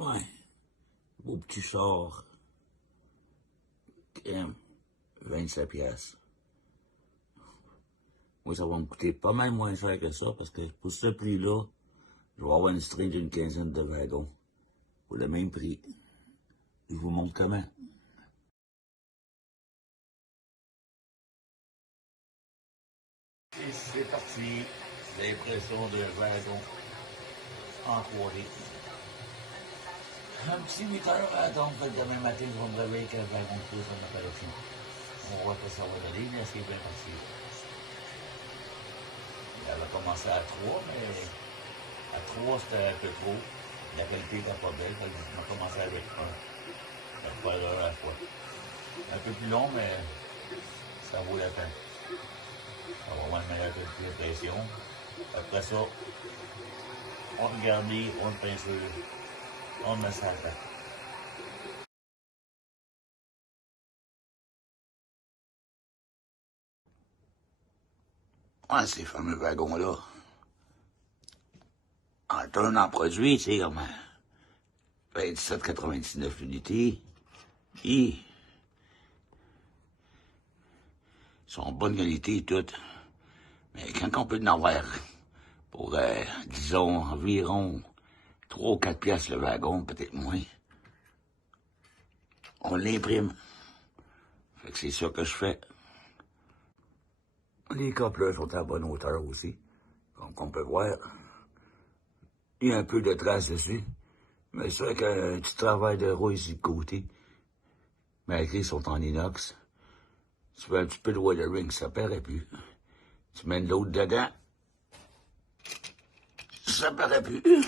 Ouais, beau petit char. Crème, 25 piastres. Moi, ça va me coûter pas mal moins cher que ça, parce que pour ce prix-là, je vais avoir une string d'une quinzaine de wagons. Pour le même prix. Je vous montre comment. Et c'est parti. L'impression d'un wagon en 3D. Un petit 8 heures, donc demain matin, je vais me réveiller avec un wagon de plus en appellation. On voit que ça va aller, mais c'est bien parti. Elle a commencé à 3, mais à 3, c'était un peu trop. La qualité n'était pas belle, donc on a commencé avec 1. Donc, pas l'heure à la fois. Un peu plus long, mais ça vaut la peine. On va avoir une meilleure qualité de pression. Après ça, on le garnit, on le peinture, on le met ça à la tête. Ah, ces fameux wagons-là. En ton en produit, tu sais, comme 27,99 l'unité. Ils sont en bonne qualité et tout. Mais quand on peut en avoir pour, disons, environ 3 ou 4 piastres le wagon, peut-être moins, on l'imprime. Fait que c'est ça que je fais. Les coupleurs sont à bonne hauteur aussi, comme on peut voir. Il y a un peu de traces dessus, mais c'est vrai qu'un petit travail de rouille ici de côté. Mais les clés sont en inox. Tu fais un petit peu de weathering, ça paraît plus. Tu mets de l'autre dedans, ça paraît plus.